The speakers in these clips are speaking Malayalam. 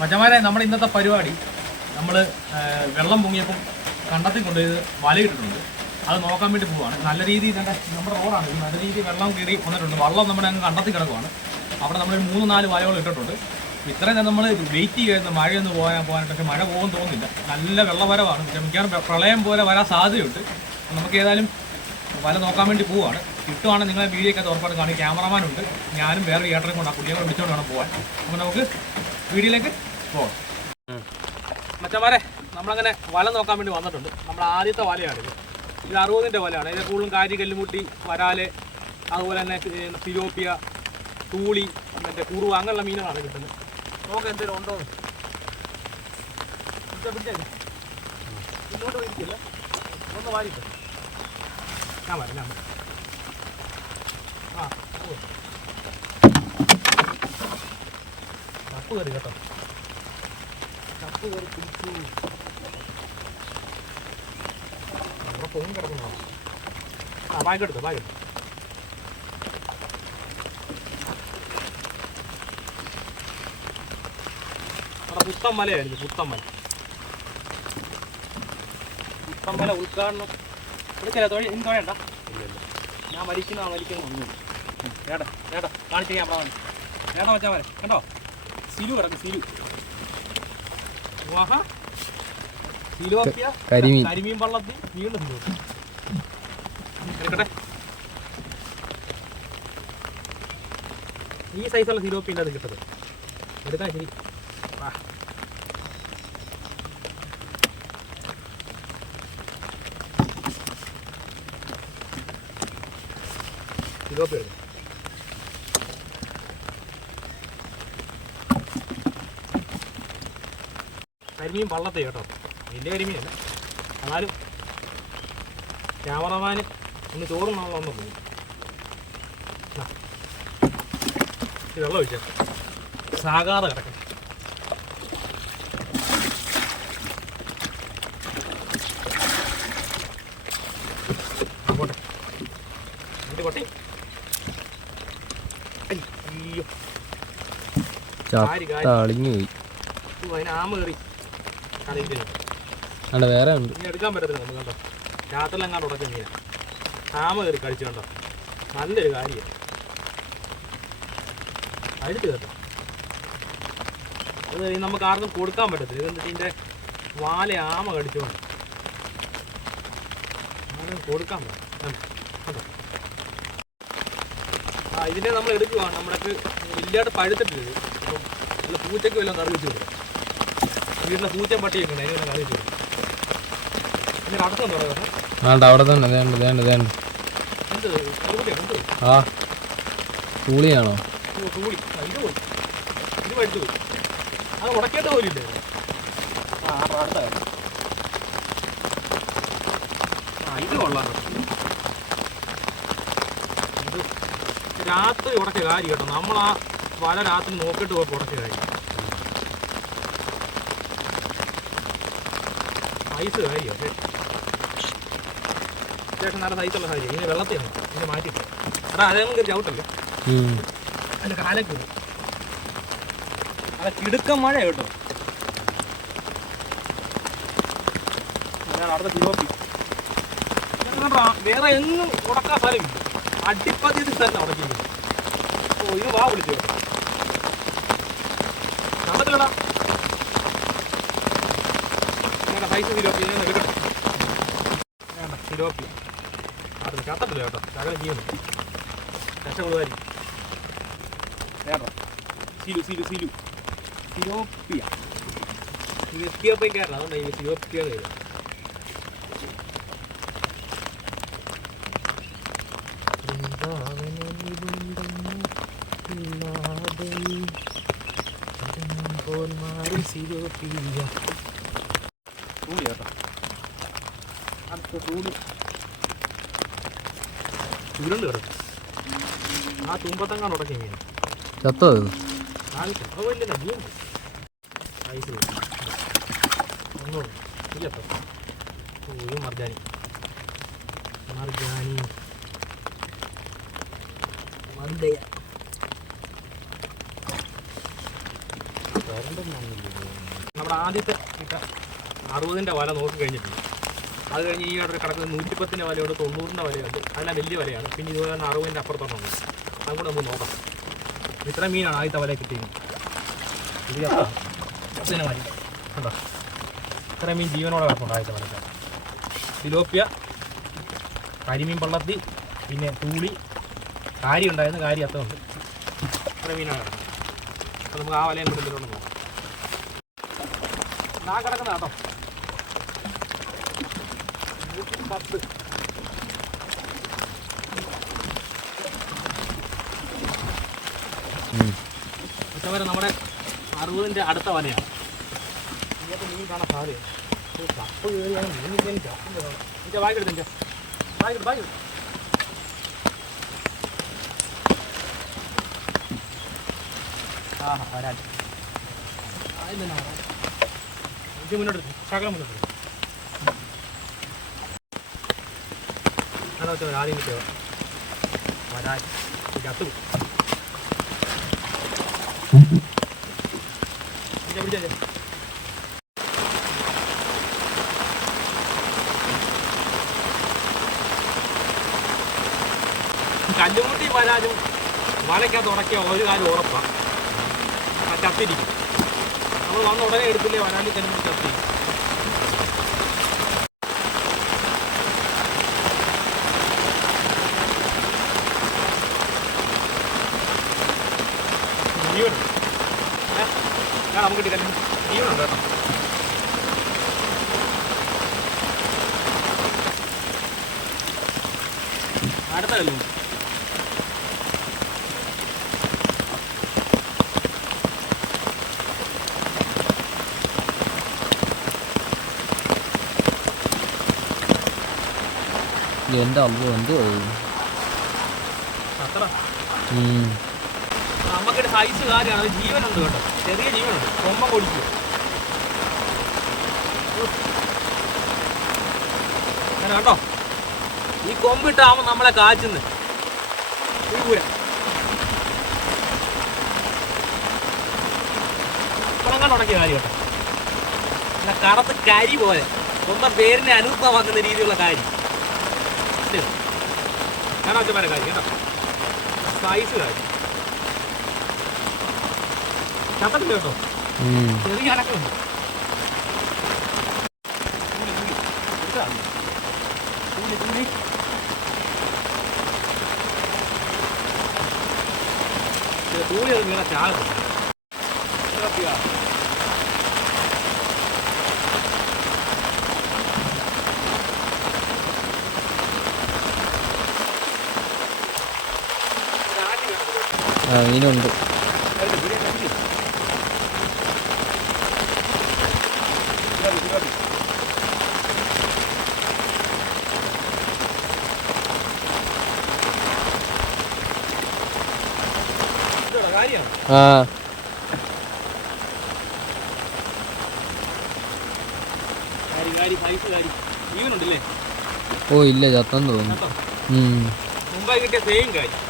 മച്ചന്മാരെ, നമ്മുടെ ഇന്നത്തെ പരിപാടി നമ്മൾ വെള്ളം പൊങ്ങിയപ്പം കണ്ടത്തിൽ കൊണ്ടുപോയി വലയിട്ടിട്ടുണ്ട്. അത് നോക്കാൻ വേണ്ടി പോവുകയാണ്. നല്ല രീതിയിൽ തന്നെ നമ്മുടെ റോഡാണ്, നല്ല രീതിയിൽ വെള്ളം കയറി വന്നിട്ടുണ്ട്. വെള്ളം നമ്മുടെ അങ്ങ് കണ്ടത്തിൽ കിടക്കുവാണ്. അവിടെ നമ്മൾ 3-4 വലകൾ ഇട്ടിട്ടുണ്ട്. ഇത്രയും നമ്മൾ വെയിറ്റ് ചെയ്യുന്ന മഴയൊന്ന് പോകാനായിട്ട്, പക്ഷേ മഴ പോകുമെന്ന് തോന്നുന്നില്ല. നല്ല വെള്ളവരവാണ്. മിക്കവാറും പ്രളയം പോലെ വരാൻ സാധ്യതയുണ്ട്. നമുക്ക് ഏതായാലും വല നോക്കാൻ വേണ്ടി പോവുകയാണ്. കിട്ടുവാണെങ്കിൽ നിങ്ങളെ വീഡിയോയ്ക്കകത്ത് ഉറപ്പായിട്ട് കാണും. ക്യാമറമാനുണ്ട്, ഞാനും വേറെ ഏട്ടനെ കൊണ്ട് ആ കുട്ടിയെ വിളിച്ചുകൊണ്ട് വേണം പോകാൻ. അപ്പോൾ നമുക്ക് വീഡിയോയിലേക്ക് പോകാം. മച്ചന്മാരെ, നമ്മളങ്ങനെ വല നോക്കാൻ വേണ്ടി വന്നിട്ടുണ്ട്. നമ്മുടെ ആദ്യത്തെ വലയാണിത്. ഇത് 60-ൻ്റെ വലയാണ്. ഇതിൽ കൂടുതലും കാരി, കല്ലുമുട്ടി, വരാല്, അതുപോലെ തന്നെ തിലോപ്പിയ, തൂളി, മറ്റേ കുറുവ, അങ്ങനെയുള്ള മീനുകളാണ് കിട്ടുന്നത്. നോക്കാം എന്തെങ്കിലും ഉണ്ടോ. ഇങ്ങോട്ട് പോയിരിക്കില്ല, ഒന്ന് വാരിട്ട് ഞാൻ വരാം. ആ കപ്പ് കയറി കേട്ടോ, കപ്പ് കയറി പിടിച്ചു. അവിടെ പൊങ്ങി കിടക്കുന്നോ. ആ ബാഗെടുത്തു. അവിടെ പുത്തമ്മലയായിരുന്നു. പുത്തമ്മല ഉദ്ഘാടനം വിളിച്ചില്ല. ഇനി തുഴയണ്ട, ഞാൻ വലിക്കുന്ന ഒന്നും ഏട്ടാ കാണിച്ചു ഞാൻ പ്രാവണി ഏട്ടാ വെച്ചാൽ വരെ കേട്ടോ. സിലു കിടക്കും, സിലോപ്പിയ കരിമീൻ വള്ളത്തിൽ വീണ്ടും സിലോപ്പിയ എടുക്കട്ടെ. ഈ സൈസുള്ള സിലോപ്പിൻ്റെ അത് കിട്ടത് എടുക്കാൻ. ശരി, സിലോപ്പിയ എടുക്കും. കരിമീൻ വള്ളത്തെ കേട്ടോ, വലിയ കരിമീനല്ല. എന്നാലും ക്യാമറമാന് ഒന്ന് ചോറുന്നാണല്ലോ ഒന്ന് പോകും. വെള്ളം ഒഴിച്ച സാകാതെ കിടക്കണം. പോട്ടെ കൊട്ടെ. അയ്യോ, അതിന് ആമ കയറി വേറെ ഉണ്ട്. ഇനി എടുക്കാൻ പറ്റത്തില്ല നമുക്ക് കേട്ടോ. രാത്രിയിലെങ്ങാണ്ട് ഉടച്ച മീന ആമ കയറി കഴിച്ചു കേട്ടോ. നല്ലൊരു കാര്യമാണ്. അഴുത്ത് കേട്ടോ, അത് നമുക്ക് ആർക്കും കൊടുക്കാൻ പറ്റത്തില്ല. ഇതെന്താ ഇതിൻ്റെ വാല ആമ കടിച്ചുകൊണ്ട് ആരും കൊടുക്കാൻ പറ്റും കേട്ടോ. ആ ഇതിനെ നമ്മൾ എടുക്കുകയാണ്. നമ്മുടെക്ക് വലിയായിട്ട് പഴുത്തിട്ടില്ല. അപ്പം നല്ല പൂച്ചയ്ക്ക് വല്ലതും കറി വെച്ച് കൊടുക്കും. വീട്ടിലെ പൂച്ചയും പട്ടിയൊക്കെ ഉണ്ട്, അതിന് കറി വെച്ച് കൊടുക്കും. പിന്നെ അടുത്തും തുടങ്ങാം. അവിടെ തന്നെ ആ തൂളിയാണോ? തൂളി ഇത് പോയി, ഇത് പഴുത്ത് പോയി. അത് ഉടക്കേണ്ട പോലില്ലേ. ഇത് കൊള്ളാം. ഇത് രാത്രി ഉടച്ച കാര്യം കേട്ടോ. നമ്മൾ ആ വല രാത്രി നോക്കിയിട്ട് പോയപ്പോൾ ഉടച്ച കാര്യം. സൈസ് കാര്യം പക്ഷേ അത്യാവശ്യം നല്ല സൈസുള്ള കാര്യം. ഇതിന് വെള്ളത്തിലാണ്, ഇതിന് മാറ്റിയിട്ട് അതേന്നും കയറി ചവിട്ടല്ലേ. അതിൻ്റെ കാലൊക്കെ അല്ല കിടുക്കം മഴ കേട്ടോ. ഞാൻ അടുത്ത തിലോപ്പി വേറെ എങ്ങും ഉടക്കാൻ സ്ഥലമില്ല. അടിപ്പതിയിൽ തന്നെ ഉടക്കിയിരിക്കുന്നു. ഓ ഇത് വാ വിളിച്ചു കേട്ടോ. കണ്ടത്തില്ലടാ സൈസ് തിലോപ്പി. ഞാൻ എടുക്കട്ടെ. വേണ്ട തിലോപ്പി അത് ചത്തട്ടില്ല കേട്ടോ. ശകലം ചെയ്യുന്നു രക്ഷപ്പെടുവാരി. വേണ്ട സിലോപ്പിയ. ഇത് എത്തിയോപ്പിക്കാരല്ല, അതുകൊണ്ട് ഈ സിലോപ്പിയ വരും. തൂളി കേട്ടോ, അടുത്ത തൂളി ചുരുണ്ട് കിടക്കും. ആ തുമ്പത്തങ്ങാണ് ഉടക്കി മീൻ ചത്തത്. അത് വലിയ നീ ഐസ് ഒന്നുകൂടെ ഇല്ലട്ടോ. ഇത് മർജാനി മണ്ടയ നമ്മുടെ ആദ്യത്തെ ഇട്ട 60-ന്റെ വല നോക്കി കഴിഞ്ഞിട്ടുണ്ട്. അത് കഴിഞ്ഞ് ഈ ഇടയിൽ കിടക്കുന്ന 110-ന്റെ വലയുണ്ട്, 90-ന്റെ വലയുണ്ട്. അതെല്ലാം വലിയ വലയാണ്. പിന്നെ ഇതുപോലെ തന്നെ 60-ന്റെ അപ്പുറത്തോട്ടുണ്ട്. അതും കൂടെ നമുക്ക് നോക്കാം. ഇത്ര മീനാണ് ആദ്യത്തെ വല കിട്ടിയത്. ഇത് ഇതിനെ മതി കണ്ടോ, ഇത്ര മീൻ ജീവനോടെ കിടപ്പുണ്ട് ആദ്യത്തെ വലയ്ക്ക്. തിലോപ്പിയ, കരിമീൻ പള്ളത്തി, പിന്നെ തൂളി, കാരി ഉണ്ടായിരുന്നു. കാരി അത്രയുണ്ട്. ഇത്ര മീനാണ് കിടക്കുന്നത്. അപ്പോൾ നമുക്ക് ആ വലയും കൂടെ ഇതിലോട്ട് നോക്കാം. ഞാൻ കിടക്കുന്ന കേട്ടോ 110. ഉച്ചവരെ നമ്മുടെ 60-ന്റെ അടുത്ത വലയാണ്. ഇതിനകത്ത് മീൻ കാണാൻ സാധ്യത. കപ്പ് കയറിയാണ് മീൻ ചപ്പും വായിക്കെടുത്ത് വായിക്കെടുത്ത് വരാൻ ഇത് മുന്നോട്ട് ശകലം മുന്നോട്ട് അതാ വെച്ചാൽ ആദ്യം കിട്ടിയോ വരാൻ ചത്തു പിടിച്ചേ. കല്ലുമുട്ടി വരാനും വലയ്ക്കകത്ത് ഉടക്കിയ ഒരു കാര്യം ഉറപ്പാണ്, ചത്തിരിക്കും. നമ്മൾ വന്ന ഉടനെ എടുത്തില്ലേ വരാനും കല്ലുമുട്ടി ചത്തി. ജീവനുണ്ട് നമുക്ക് കിട്ടില്ല, ജീവനുണ്ട് കേട്ടോ. അടുത്ത കല്ലുമുട്ടി എൻ്റെ അമ്മ എന്തോ അത്ര നമുക്കൊരു സൈസ് കാര്യമാണ്. അത് ജീവനുണ്ട് കേട്ടോ, ചെറിയ ജീവനുണ്ട്. കൊമ്പ കൊടിക്കും അങ്ങനെ കേട്ടോ. ഈ കൊമ്പിട്ടാകുമ്പോൾ നമ്മളെ കാച്ചുന്നു ഈ പൂര ഇപ്പളങ്ങാണ്ട് ഉണക്കിയ കാര്യം കേട്ടോ. പിന്നെ കറുത്ത് കരി പോലെ സ്വന്തം പേരിനെ അനുഭവമാക്കുന്ന രീതിയിലുള്ള കാര്യം ഞാൻ ഒറ്റമാരെ കാര്യം കേട്ടോ. സൈസ് കാര്യം ചത്തട്ടില്ല കേട്ടോ, ചെറിയ അനക്കുണ്ട്. തൂളി അത് നിങ്ങളെ ചാകും. മീനുണ്ട്. ആ ഓ ഇല്ല ചത്തെന്ന് തോന്നുന്നു. മുമ്പായി കിട്ടിയ സെയിം കാര്യം.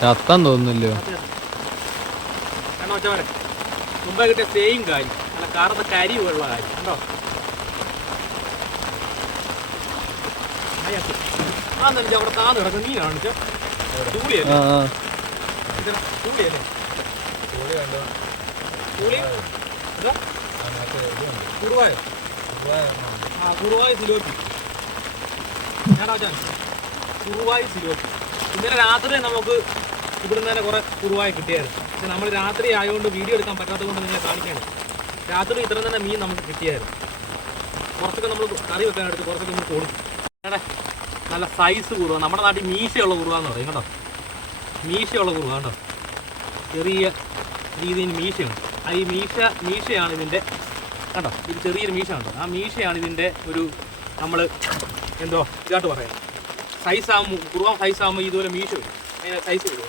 ചത്തം തോന്നുന്നല്ലോ. കാരണം വെച്ചവരെ മുമ്പേ കിട്ടിയ സെയിം കാര്യം, നല്ല കറുത്ത കരി പോലുള്ള കാര്യം കണ്ടോ. ആണെന്ന് അവിടെ താന്ന് കിടക്കുന്ന മീനാണ് ചൂളിയല്ലേ, ചൂളിയല്ലേ ചൂളി കുറുവായോ? ആ കുറുവായ സിലോപ്പി ഞാനാ കുറുവായ സിലോപ്പി. ഇന്നലെ രാത്രി നമുക്ക് ഇവിടുന്ന് തന്നെ കുറേ കുറുവായ കിട്ടിയായിരുന്നു. പക്ഷെ നമ്മൾ രാത്രി ആയതുകൊണ്ട് വീഡിയോ എടുക്കാൻ പറ്റാത്തത് കൊണ്ട് നിങ്ങളെ കാണിക്കാണ്. രാത്രി ഇത്ര തന്നെ മീൻ നമുക്ക് കിട്ടിയായിരുന്നു. കുറച്ചൊക്കെ നമ്മൾ കറി വെക്കാനെടുത്ത് കുറച്ചൊക്കെ നമ്മൾ കൊടുക്കും. കേട്ടെ നല്ല സൈസ് കുറുവ, നമ്മുടെ നാട്ടിൽ മീശയുള്ള കുറുവാന്ന് പറയും കേട്ടോ. മീശയുള്ള കുറുവ കേട്ടോ, ചെറിയ രീതിയിൽ മീശയുണ്ട്. ആ ഈ മീശയാണ് ഇതിൻ്റെ കേട്ടോ. ഇത് ചെറിയൊരു മീശ ഉണ്ടോ, ആ മീശയാണ് ഇതിൻ്റെ ഒരു നമ്മൾ എന്തോ ഇതായിട്ട് പറയാം. സൈസാകുമ്പോൾ കുറുവാൻ സൈസാകുമ്പോൾ ഇതുപോലെ മീശ വരും, അതിനെ സൈസ് വരും.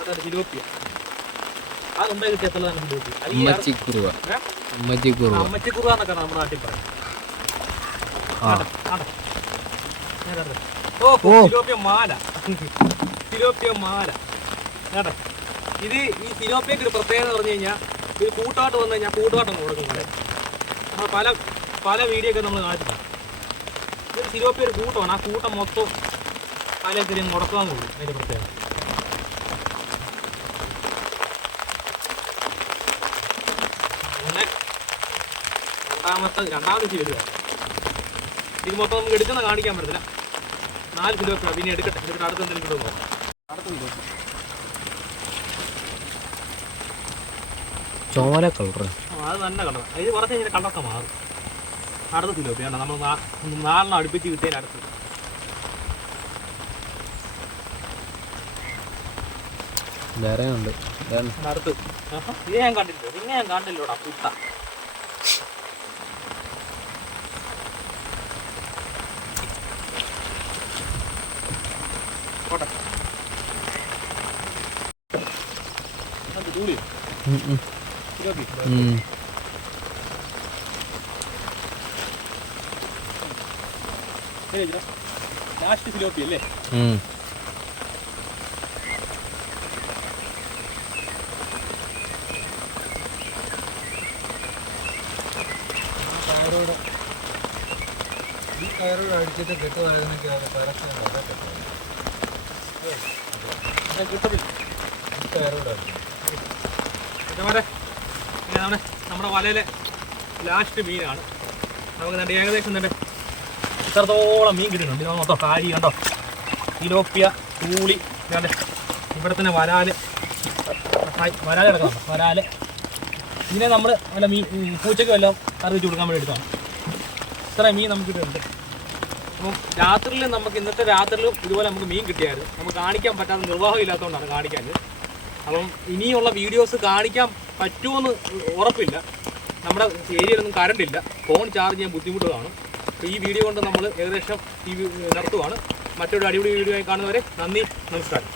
അതാണ് സിലോപ്പിയ. അതുണ്ടായി കിട്ടിയത്തുള്ള സിലോപ്പി. ഉമ്മച്ചിക്കുറുവ അമ്മച്ചിക്കുറുവ എന്നൊക്കെ നമ്മുടെ നാട്ടിൽ പറയും. സിലോപ്പിയ മാല കേട്ടോ. ഇത് ഈ സിലോപ്പിയക്ക് ഒരു പ്രത്യേകത പറഞ്ഞു കഴിഞ്ഞാൽ ഇത് കൂട്ടാട്ട് വന്നു കഴിഞ്ഞാൽ കൂട്ടുകാട്ടൊന്നും കൊടുക്കുന്നത് നമ്മൾ പല വീഡിയോ ഒക്കെ നമ്മൾ കാണിച്ചിട്ടുണ്ട്. ഇത് സിലോപ്പിയ ഒരു കൂട്ടമാണ്. ആ കൂട്ടം മൊത്തം പലതിരി മുടക്കാന്ന് പോകും. അതിൻ്റെ പ്രത്യേകത രണ്ടാമത് വരിക. ഇത് മൊത്തം നമുക്ക് എടുക്കുന്ന കാണിക്കാൻ പറ്റത്തില്ല. 4 സിലോപ്പിയ പിന്നെ എടുക്കട്ടെ. അടുത്ത് എന്തെങ്കിലും കിട്ടുമോ? അടുത്ത സിലോപ്പിയ ചോല കളർ. അത് നല്ല കളറാണ്. ഇത് കുറച്ച് കഴിഞ്ഞാൽ കളറൊക്കെ മാറും. അടുത്ത സിലോപ്പി വേണ്ട. നമ്മൾ 4 അടുപ്പിച്ച് കിട്ടിയതിന് അടുത്ത് വേറെ ഉണ്ട്. അടുത്ത് ഇത് ഞാൻ കണ്ടില്ല. പിന്നെ ഞാൻ കണ്ടില്ലോടാ പുട്ട. കോട്ടെ തൂളിയോ സിലോപ്പി ലാസ്റ്റ് സിലോപ്പി അല്ലേ? ഈ കയറോട് അടിച്ചിട്ട് കെട്ടുവായിരുന്നെങ്കിൽ നമ്മുടെ വലയിലെ ലാസ്റ്റ് മീനാണ്. നമുക്ക് നല്ല ഏകദേശം തന്നെ ഇത്രത്തോളം മീൻ കിട്ടുന്നുണ്ട്. ഇത് മൊത്തം കാരി കണ്ടോ, സിലോപ്പിയ, തൂളി, ഇവിടെ തന്നെ വരാല് കിടക്കണം. വരാല് ഇതിനെ നമ്മൾ വല്ല പൂച്ചയ്ക്ക് വല്ലതും കറി വെച്ച് കൊടുക്കാൻ വേണ്ടി എടുത്താണ്. ഇത്ര മീൻ നമുക്ക് കിട്ടുന്നുണ്ട്. അപ്പം രാത്രിയിൽ നമുക്ക് ഇന്നത്തെ രാത്രിയിലും ഇതുപോലെ നമുക്ക് മീൻ കിട്ടിയായിരുന്നു. നമുക്ക് കാണിക്കാൻ പറ്റാത്ത നിർവാഹം ഇല്ലാത്തതുകൊണ്ടാണ് കാണിക്കാൻ. അപ്പം ഇനിയുള്ള വീഡിയോസ് കാണിക്കാൻ പറ്റുമെന്ന് ഉറപ്പില്ല. നമ്മുടെ ഏരിയയിലൊന്നും കറണ്ടില്ല. ഫോൺ ചാർജ് ചെയ്യാൻ ബുദ്ധിമുട്ടുകളാണ്. അപ്പോൾ ഈ വീഡിയോ കൊണ്ട് നമ്മൾ ഏകദേശം നിർത്തുവാണ്. മറ്റൊരു അടിപൊളി വീഡിയോ ആയി കാണുന്നവരെ നന്ദി, നമസ്കാരം.